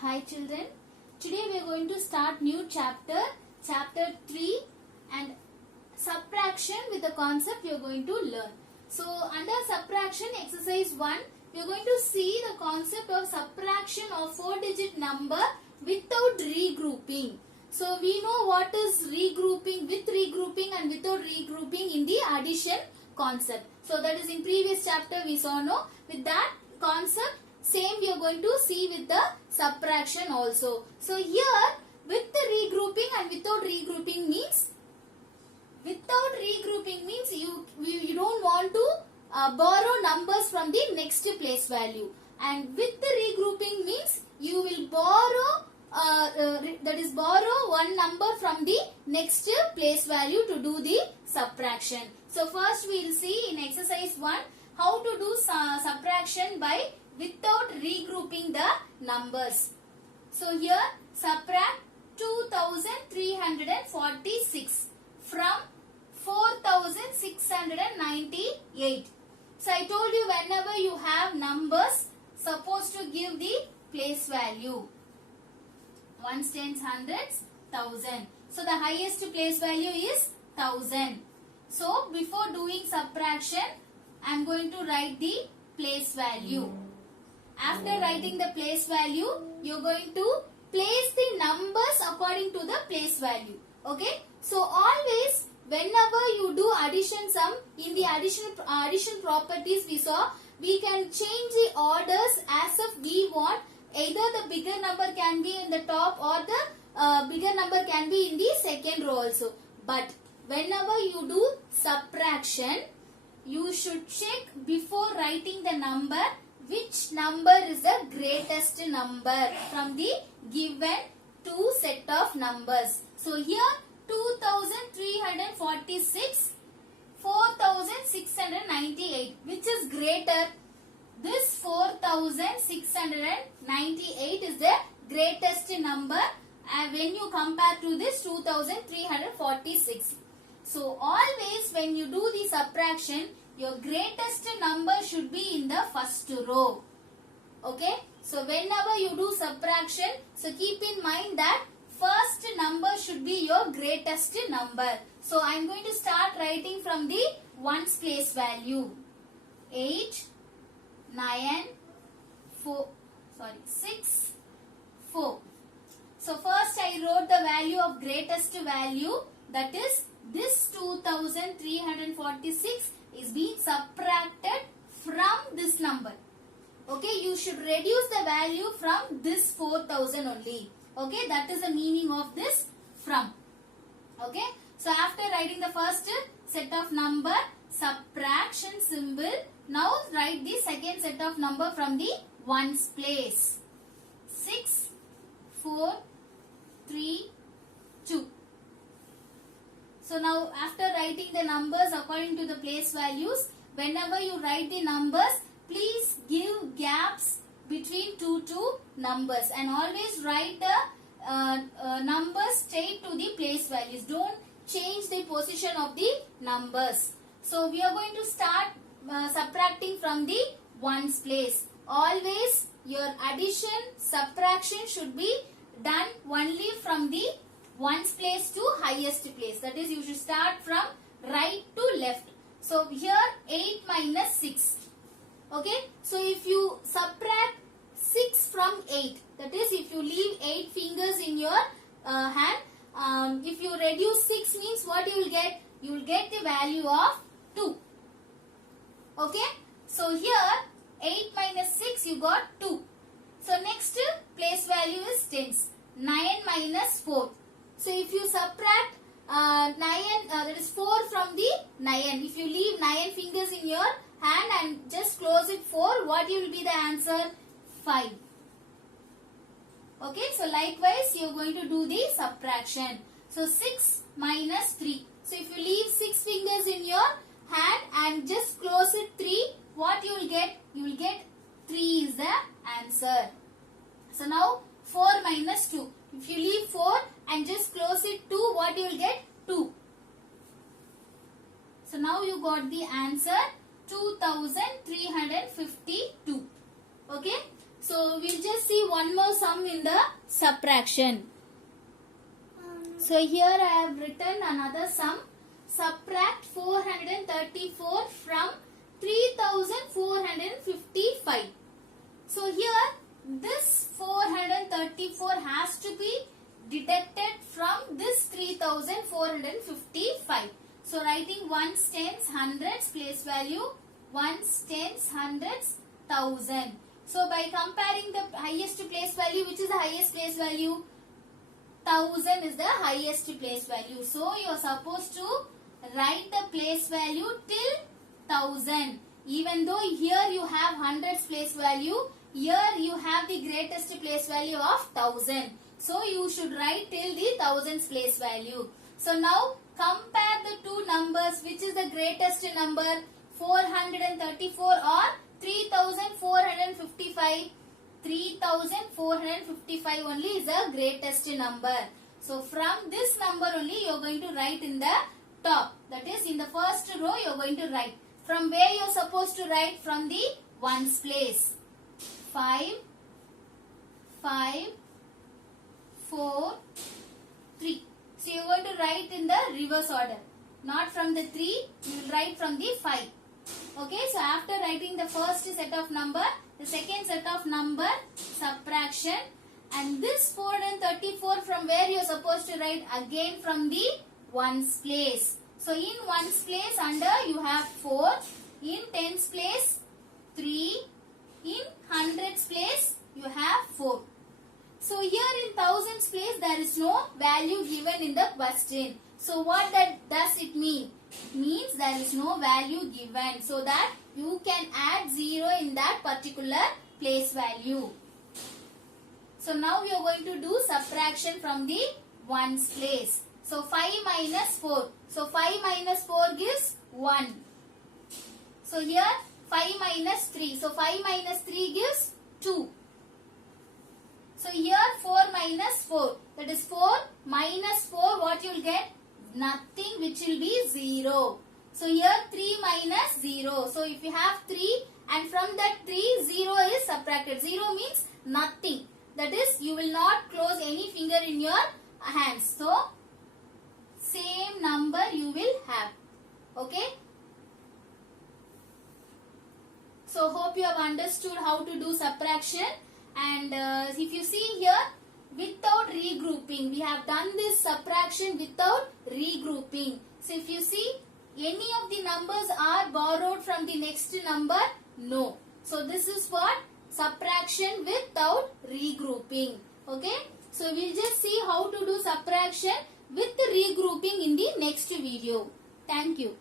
Hi children, today we are going to start new chapter 3 and subtraction with the concept we are going to learn. So under subtraction exercise 1, we are going to see the concept of subtraction of 4-digit number without regrouping. So we know what is regrouping, with regrouping and without regrouping in the addition concept. So that is in previous chapter we saw, no? With that concept, same we are going to see with the subtraction also. So here with the regrouping and without regrouping means, without regrouping means you don't want to borrow numbers from the next place value, and with the regrouping means you will borrow borrow one number from the next place value to do the subtraction. So first we will see in exercise 1 how to do subtraction by without regrouping the numbers. So here subtract 2346 from 4698. So I told you whenever you have numbers supposed to give the place value. Ones, tens, hundreds, thousand. So the highest place value is 1000. So before doing subtraction, I am going to write the place value. After writing the place value, you are going to place the numbers according to the place value. Okay? So always whenever you do addition sum, in the addition properties we saw, we can change the orders as if we want. Either the bigger number can be in the top or the bigger number can be in the second row also. But whenever you do subtraction, you should check before writing the number which number is the greatest number from the given two set of numbers. So here 2346, 4698, which is greater? This 4698 is the greatest number when you compare to this 2346. So always when you do the subtraction, your greatest number should be in the first row. Okay? So whenever you do subtraction, so keep in mind that first number should be your greatest number. So I am going to start writing from the ones place value. 8, 9, 6, 4. So first I wrote the value of greatest value, that is this 2346 is being subtracted from this number. Okay, you should reduce the value from this 4000 only. Okay, that is the meaning of this from. Okay, so after writing the first set of number, subtraction symbol, now write the second set of number from the ones place. 6, 4, 3, 2. So now after writing the numbers according to the place values, whenever you write the numbers, please give gaps between two numbers and always write the numbers straight to the place values. Don't change the position of the numbers. So we are going to start subtracting from the ones place. Always your addition, subtraction should be done only from the ones place to highest place. That is, you should start from right to left. So here 8 minus 6. Okay. So if you subtract 6 from 8, that is if you leave 8 fingers in your hand, if you reduce 6 means what you will get? You will get the value of 2. Okay. So here 8 minus 6 you got 2. So next place value is tens. 9 minus 4. So if you subtract 9, that is 4 from the 9. If you leave 9 fingers in your hand and just close it 4, what will be the answer? 5. Okay, so likewise you are going to do the subtraction. So 6 minus 3. So if you leave 6 fingers in your hand and just close it 3, what you will get? You will get 3 is the answer. So now 4 minus 2. If you leave 4 and just close it 2, what you will get? 2. So now you got the answer 2352. Okay. So we'll just see one more sum in the subtraction. So here I have written another sum. Subtract 434 from 3455. So here this 434 has to be deducted from this 3455. So writing ones, tens, hundreds, place value ones, tens, hundreds, thousand. So by comparing the highest place value, which is the highest place value? 1000 is the highest place value. So you are supposed to write the place value till 1000. Even though here you have hundreds place value, here you have the greatest place value of 1000. So you should write till the thousands place value. So now compare the two numbers. Which is the greatest number? 434 or 3455? 3455 only is the greatest number. So from this number only you are going to write in the top. That is in the first row you are going to write. From where you are supposed to write? From the ones place. 5, 5, 4, 3. So you are going to write in the reverse order. Not from the 3, you will write from the 5. Okay, so after writing the first set of number, the second set of number, subtraction, and this 434 from where you are supposed to write? Again from the ones place. So in ones place under you have 4, in tens place 3, in hundreds place you have 4. So here in thousands place there is no value given in the question. So what does it mean? It means there is no value given, so that you can add 0 in that particular place value. So now we are going to do subtraction from the ones place. So 5 minus 4. So 5 minus 4 gives 1. So here 5 minus 3. So 5 minus 3 gives 2. So here 4 minus 4. That is 4 minus 4. What you will get? Nothing, which will be 0. So here 3 minus 0. So if you have 3 and from that 3 0 is subtracted. 0 means nothing. That is you will not close any finger in your hands. So same number you will have. Okay. So hope you have understood how to do subtraction. And if you see here, without regrouping, we have done this subtraction without regrouping. So if you see, any of the numbers are borrowed from the next number? No. So this is what? Subtraction without regrouping. Okay. So we'll just see how to do subtraction with the regrouping in the next video. Thank you.